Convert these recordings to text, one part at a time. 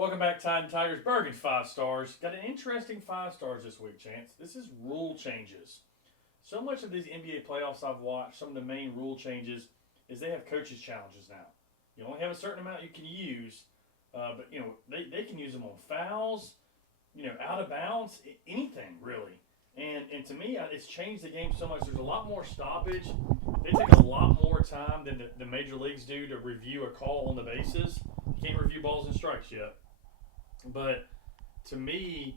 Welcome back, Tide and Tigers. Burgin 5 stars. Got an interesting 5 stars this week, Chance. This is rule changes. So much of these NBA playoffs I've watched, some of the main rule changes is they have coaches challenges now. You only have a certain amount you can use, but they can use them on fouls, out of bounds, anything really. And to me, it's changed the game so much. There's a lot more stoppage. They take a lot more time than the major leagues do to review a call on the bases. You can't review balls and strikes yet. But to me,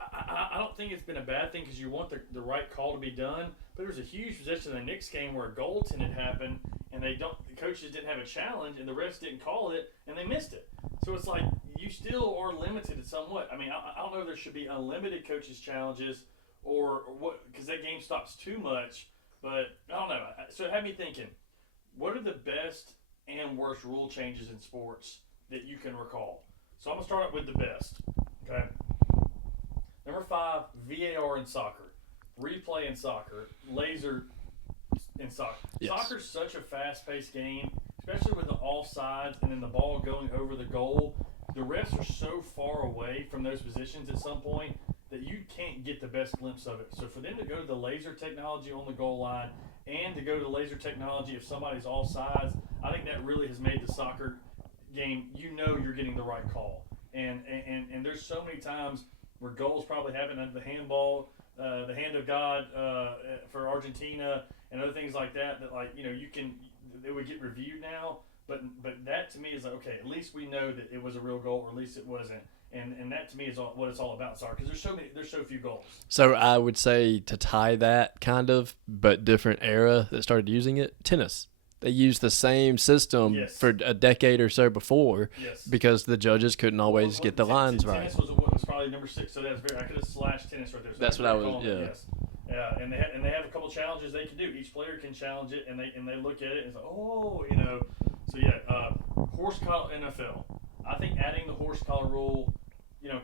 I don't think it's been a bad thing because you want the right call to be done. But there was a huge possession in the Knicks game where a goaltending happened, and the coaches didn't have a challenge, and the refs didn't call it, and they missed it. So it's like you still are limited somewhat. I mean, I don't know if there should be unlimited coaches challenges or what, because that game stops too much. But I don't know. So it had me thinking, what are the best and worst rule changes in sports that you can recall? So I'm going to start out with the best. Okay. Number 5, VAR in soccer. Replay in soccer. Laser in soccer. Yes. Soccer's such a fast-paced game, especially with the offsides and then the ball going over the goal. The refs are so far away from those positions at some point that you can't get the best glimpse of it. So for them to go to the laser technology on the goal line and to go to laser technology if somebody's offsides, I think that really has made the soccer game, you're getting the right call. And there's so many times where goals probably happen under the handball, the hand of God for Argentina and other things like that they would get reviewed now. But that to me is like, okay, at least we know that it was a real goal, or at least it wasn't. And that to me is what it's all about, soccer, because there's so few goals. So I would say to tie that kind of, but different era that started using it, tennis. They used the same system for a decade or so before because the judges couldn't always get the lines right. Tennis was probably number 6, so I could have slashed tennis right there. So that's what I was. Yeah. Yes. Yeah, and they have a couple challenges they can do. Each player can challenge it, and they look at it and say, So horse collar NFL. I think adding the horse collar rule,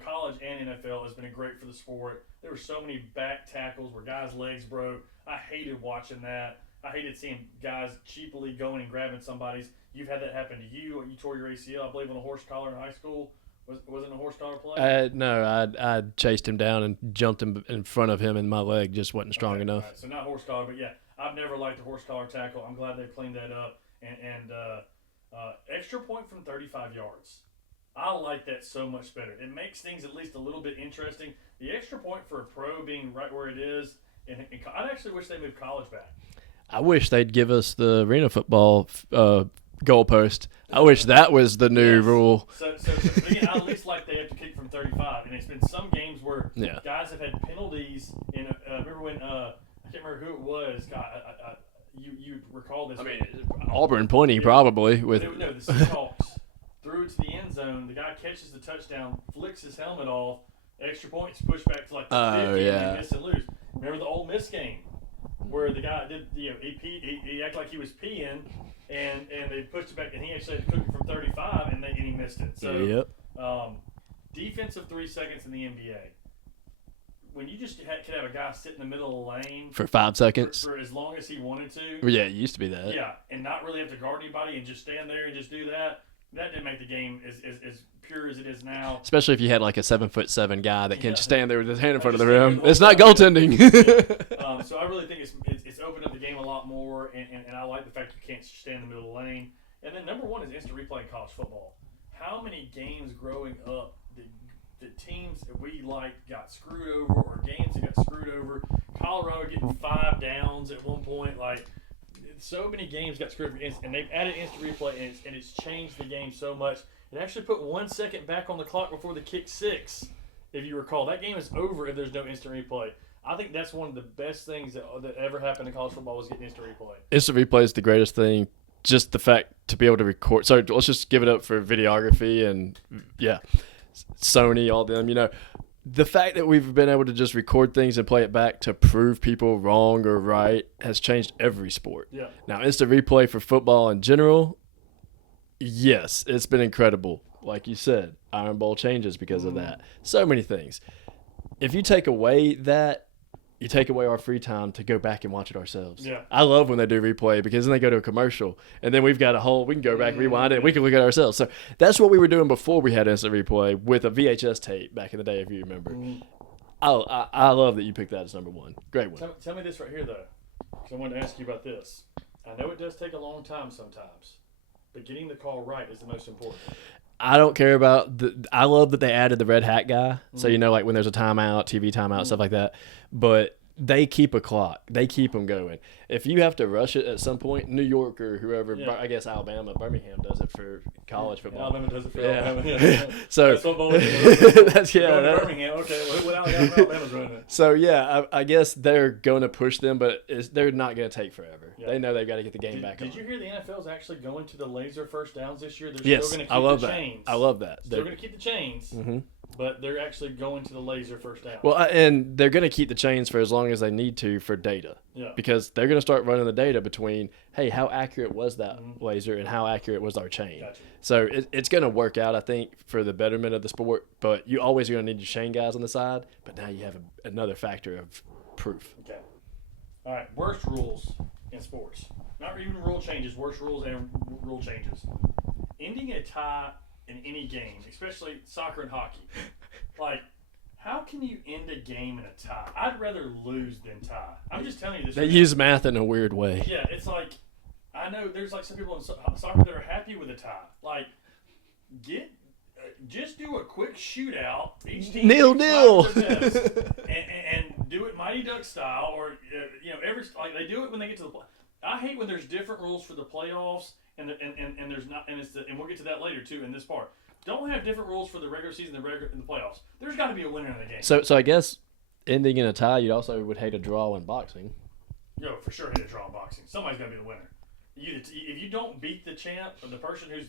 college and NFL has been great for the sport. There were so many back tackles where guys' legs broke. I hated watching that. I hated seeing guys cheaply going and grabbing somebody's. You've had that happen to you. You tore your ACL, I believe, on a horse collar in high school. Was it a horse collar play? No, I chased him down and jumped him in front of him, and my leg just wasn't strong enough. Right, so not horse collar, but yeah, I've never liked the horse collar tackle. I'm glad they've cleaned that up. And extra point from 35 yards. I like that so much better. It makes things at least a little bit interesting. The extra point for a pro being right where it is, and I actually wish they moved college back. I wish they'd give us the arena football goalpost. I wish that was the new rule. So again, I at least like they have to kick from 35. And it's been some games where guys have had penalties. Remember when I can't remember who it was. God, you recall this? I mean, Auburn plenty probably the Seahawks threw it to the end zone. The guy catches the touchdown, flicks his helmet off. Extra points, push back to like the 50, and they miss and lose. Remember the Ole Miss game where the guy did he acted like he was peeing, and they pushed it back, and he actually had to cook it from 35, and he missed it. So defensive 3 seconds in the NBA. When you just could have a guy sit in the middle of the lane for 5 seconds for as long as he wanted to. Yeah, it used to be that. Yeah, and not really have to guard anybody and just stand there and just do that. That didn't make the game as pure as it is now. Especially if you had like a 7'7" guy that can just stand there with his hand in front of the rim. It's not goaltending. So I really think it's opened up the game a lot more, and I like the fact you can't stand in the middle of the lane. And then number 1 is instant replay in college football. How many games growing up the teams that we liked got screwed over, or games that got screwed over? Colorado getting 5 downs at one point, like. So many games got screwed, and they've added instant replay, and it's changed the game so much. It actually put 1 second back on the clock before the kick 6, if you recall. That game is over if there's no instant replay. I think that's one of the best things that ever happened in college football was getting instant replay. Instant replay is the greatest thing. Just the fact to be able to record. So let's just give it up for videography and, Sony, all them, The fact that we've been able to just record things and play it back to prove people wrong or right has changed every sport. Yeah. Now, instant replay for football in general, yes, it's been incredible. Like you said, Iron Bowl changes because of that. So many things. If you take away that, you take away our free time to go back and watch it ourselves. Yeah. I love when they do replay because then they go to a commercial and then we've got a whole, we can go back, rewind it, we can look at it ourselves. So that's what we were doing before we had instant replay with a VHS tape back in the day, if you remember. I love that you picked that as number one. Great one. Tell me this right here, though, because I wanted to ask you about this. I know it does take a long time sometimes, but getting the call right is the most important. I don't care about I love that they added the red hat guy. So, like when there's a timeout, TV timeout, stuff like that. But they keep a clock. They keep them going. If you have to rush it at some point, New York or whoever, I guess Alabama, Birmingham does it for college football. Alabama does it for Alabama. Yeah. So that's football. That's Birmingham. Okay, without Alabama's running it. So I guess they're going to push them, but they're not going to take forever. Yeah. They know they've got to get the game back on. Did you hear the NFL's actually going to the laser first downs this year? They're yes, still going to keep the chains. I love that. Still going to keep the chains. But they're actually going to the laser first down. Well, and they're going to keep the chains for as long as they need to for data. Yeah. Because they're going to start running the data between, hey, how accurate was that laser and how accurate was our chain? Gotcha. So it's going to work out, I think, for the betterment of the sport. But you always are going to need your chain guys on the side. But now you have another factor of proof. Okay. All right. Worst rules in sports. Not even rule changes. Worst rules and rule changes. Ending a tie in any game, especially soccer and hockey. Like, how can you end a game in a tie? I'd rather lose than tie. I'm just telling you this. They use math in a weird way. Yeah, it's like, I know there's like some people in soccer that are happy with a tie. Like, just do a quick shootout. Each team nil. and do it Mighty Duck style, or they do it when they get to the play. I hate when there's different rules for the playoffs. And there's not, and we'll get to that later too in this part. Don't have different rules for the regular season and the playoffs. There's got to be a winner in the game. So I guess ending in a tie, you also would hate a draw in boxing. Yo, for sure, hate a draw in boxing. Somebody's got to be the winner. If you don't beat the champ or the person who's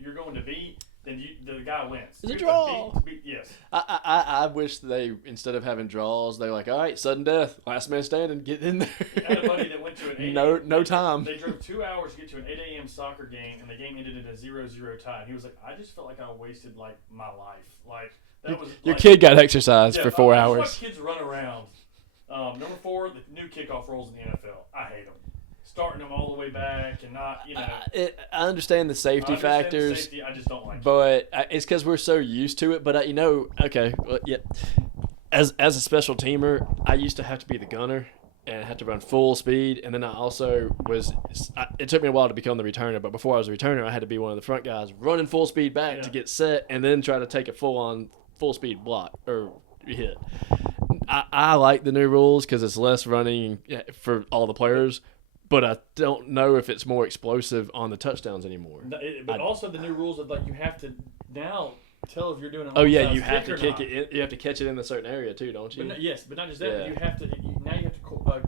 you're going to beat, then the guy wins. It's a draw. Yes. I wish they, instead of having draws, they're like, all right, sudden death, last man standing, get in there. I had a buddy that went to an 8 no time. They drove 2 hours to get to an 8 a.m. soccer game, and the game ended in a 0-0 tie. And he was like, I just felt like I wasted like my life. Like that was your kid got exercise for 4 hours. Watch kids run around. Number 4, the new kickoff rules in the NFL. I hate them. Starting them all the way back and not, I understand the safety factors. I just don't like but it's because we're so used to it. But okay, well, yeah. As a special teamer, I used to have to be the gunner and have to run full speed. And then I also it took me a while to become the returner. But before I was a returner, I had to be one of the front guys running full speed back to get set and then try to take a full speed block or hit. I like the new rules because it's less running for all the players. But I don't know if it's more explosive on the touchdowns anymore. But also the new rules of you have to now tell if you're doing an oh yeah, you have to kick it. You have to catch it in a certain area too, don't you? But yes, but not just that. Yeah. You have to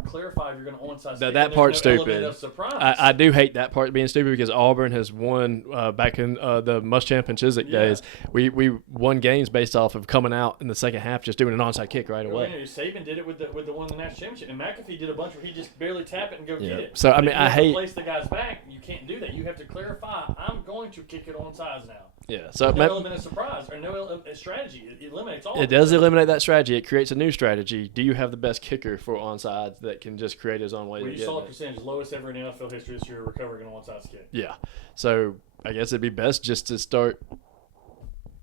clarify if you're going to onside. That part's stupid. Of surprise. I do hate that part being stupid because Auburn has won back in the Muschamp and Chiswick days. We won games based off of coming out in the second half just doing an onside kick right away. Saban did it with the one in the national championship, and McAfee did a bunch where he just barely tap it and go get it. So I hate place the guy's back. You can't do that. You have to clarify. I'm going to kick it onside now. Yeah, so no element of surprise or no strategy. It eliminates all. It does eliminate that strategy. It creates a new strategy. Do you have the best kicker for onside that can just create his own way to get it? You saw the percentage lowest ever in NFL history this year recovering an onside kick. Yeah, so I guess it'd be best just to start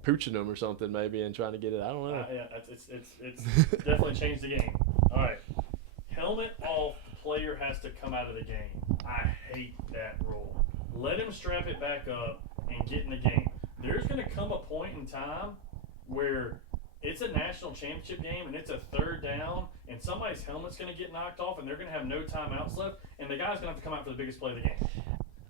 pooching them or something maybe and trying to get it. I don't know. Yeah, it's definitely changed the game. All right, helmet off. Player has to come out of the game. I hate that rule. Let him strap it back up and get in the game. There's going to come a point in time where it's a national championship game and it's a third down and somebody's helmet's going to get knocked off and they're going to have no timeouts left and the guy's going to have to come out for the biggest play of the game.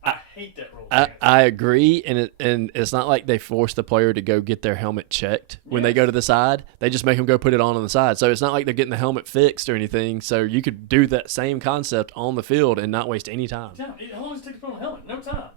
I hate that rule. I agree, and it's not like they force the player to go get their helmet checked when they go to the side. They just make them go put it on the side. So it's not like they're getting the helmet fixed or anything. So you could do that same concept on the field and not waste any time. Yeah, how long does it take to put on a helmet? No time.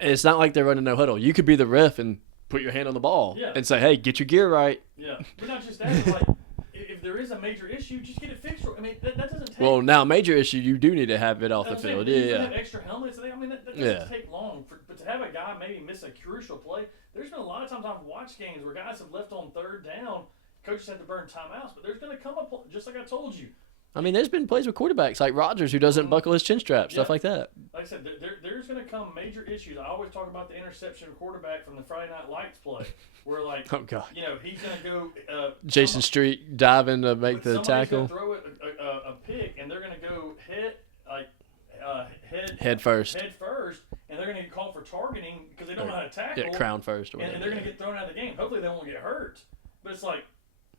It's not like they're running no huddle. You could be the ref and put your hand on the ball and say, hey, get your gear right. Yeah, but not just that. Like, if there is a major issue, just get it fixed. I mean, that doesn't take... Well, now, major issue, you do need to have it off the field. Yeah. Have extra helmets. I mean, that doesn't take long. But to have a guy maybe miss a crucial play, there's been a lot of times I've watched games where guys have left on third down coaches have to burn timeouts, but there's going to come a point, just like I told you. I mean, there's been plays with quarterbacks like Rodgers who doesn't buckle his chin strap, stuff like that. Like I said, there's going to come major issues. I always talk about the interception quarterback from the Friday Night Lights play, where like, oh god, he's going to go. Jason Street diving to make the tackle. Throw a pick, and they're going to go head first, and they're going to get called for targeting because they don't know how to tackle. Yeah, crown first, or whatever. And they're going to get thrown out of the game. Hopefully, they won't get hurt. But it's like,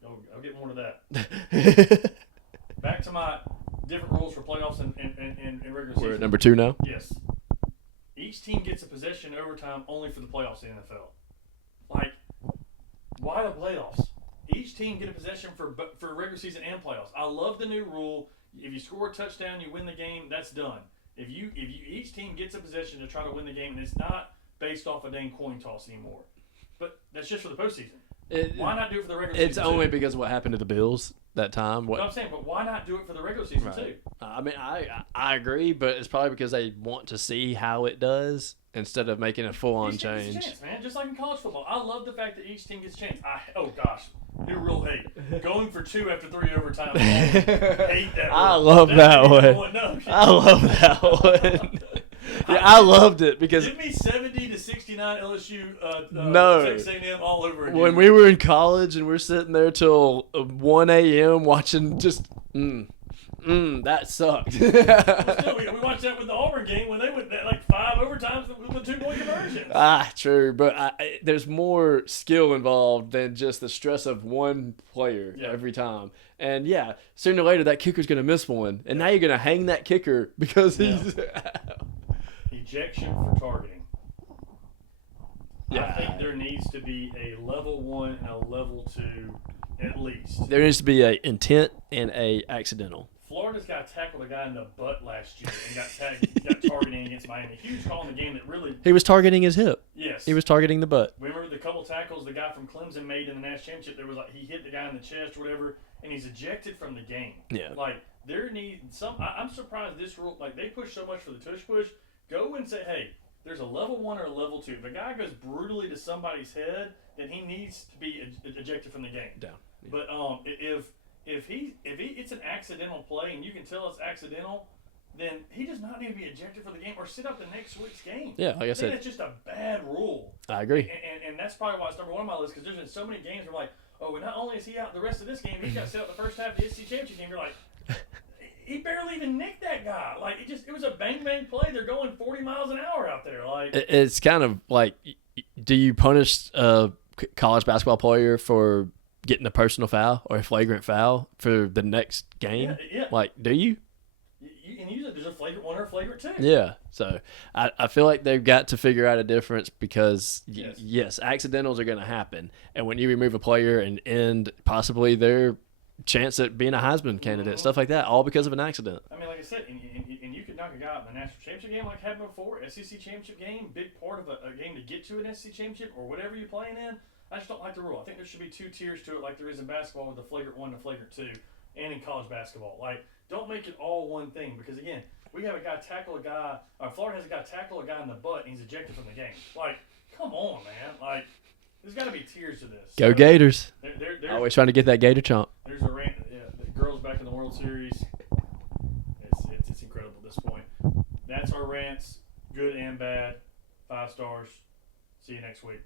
I'll get more to that. Back to my different rules for playoffs and regular season. We're at number 2 now? Yes. Each team gets a possession in overtime only for the playoffs in the NFL. Like, why the playoffs? Each team get a possession for regular season and playoffs. I love the new rule. If you score a touchdown, you win the game. That's done. If each team gets a possession to try to win the game, and it's not based off a dang coin toss anymore. But that's just for the postseason. Why not do it for the regular season? It's only because of what happened to the Bills that time. What I'm saying, but why not do it for the regular season too? I mean, I agree, but it's probably because they want to see how it does instead of making a full-on change. Gets a chance, man. Just like in college football, I love the fact that each team gets a chance. Oh gosh, new rule hate going for 2 after 3 overtime. Hate that rule. I love that one. No, I love that one. Yeah, I loved it because give me 70-69 LSU. No, Texas A&M all over again. When we were in college and we're sitting there till 1 a.m. watching just that sucked. Still, we watched that with the Auburn game when they went like 5 overtimes with 2-point conversions. True, but there's more skill involved than just the stress of one player every time. And yeah, sooner or later that kicker's gonna miss one, and now you're gonna hang that kicker because he's. Ejection for targeting. Yeah. I think there needs to be a level 1 and a level 2 at least. There needs to be a intent and a accidental. Florida's got tackled a guy in the butt last year and got targeting against Miami. Huge call in the game that really. He was targeting his hip. Yes. He was targeting the butt. Remember the couple tackles the guy from Clemson made in the national championship? There was like he hit the guy in the chest or whatever, and he's ejected from the game. Yeah. Like there needs some. I'm surprised this rule. Like they push so much for the tush push. Go and say, hey, there's a level 1 or a level 2. If a guy goes brutally to somebody's head, then he needs to be ejected from the game. Down. Yeah. But if it's an accidental play and you can tell it's accidental, then he does not need to be ejected from the game or sit out the next week's game. Yeah, like I said, that's just a bad rule. I agree. And that's probably why it's number 1 on my list because there's been so many games where I'm like, oh, well, not only is he out the rest of this game, he's got to sit out the first half of the SEC championship game. You're like. He barely even nicked that guy. Like it was a bang play. They're going 40 miles an hour out there. Like it's kind of like, do you punish a college basketball player for getting a personal foul or a flagrant foul for the next game? Yeah. Like, do you? And usually there's a flagrant 1 or a flagrant 2. Yeah. So I feel like they've got to figure out a difference because yes, accidentals are going to happen, and when you remove a player and end possibly their chance at being a Heisman candidate, stuff like that, all because of an accident. I mean, like I said, and you could knock a guy out in the national championship game like happened before, SEC championship game, big part of a game to get to an SEC championship or whatever you're playing in. I just don't like the rule. I think there should be 2 tiers to it like there is in basketball with the flagrant 1 and the flagrant 2 and in college basketball. Like, don't make it all one thing because, again, we have a guy tackle a guy, Florida has a guy tackle a guy in the butt and he's ejected from the game. Like, come on, man. Like, there's got to be tiers to this. Go Gators. Always trying to get that Gator chomp. There's a rant. Yeah, the girls back in the World Series. It's incredible at this point. That's our rants, good and bad. 5 stars. See you next week.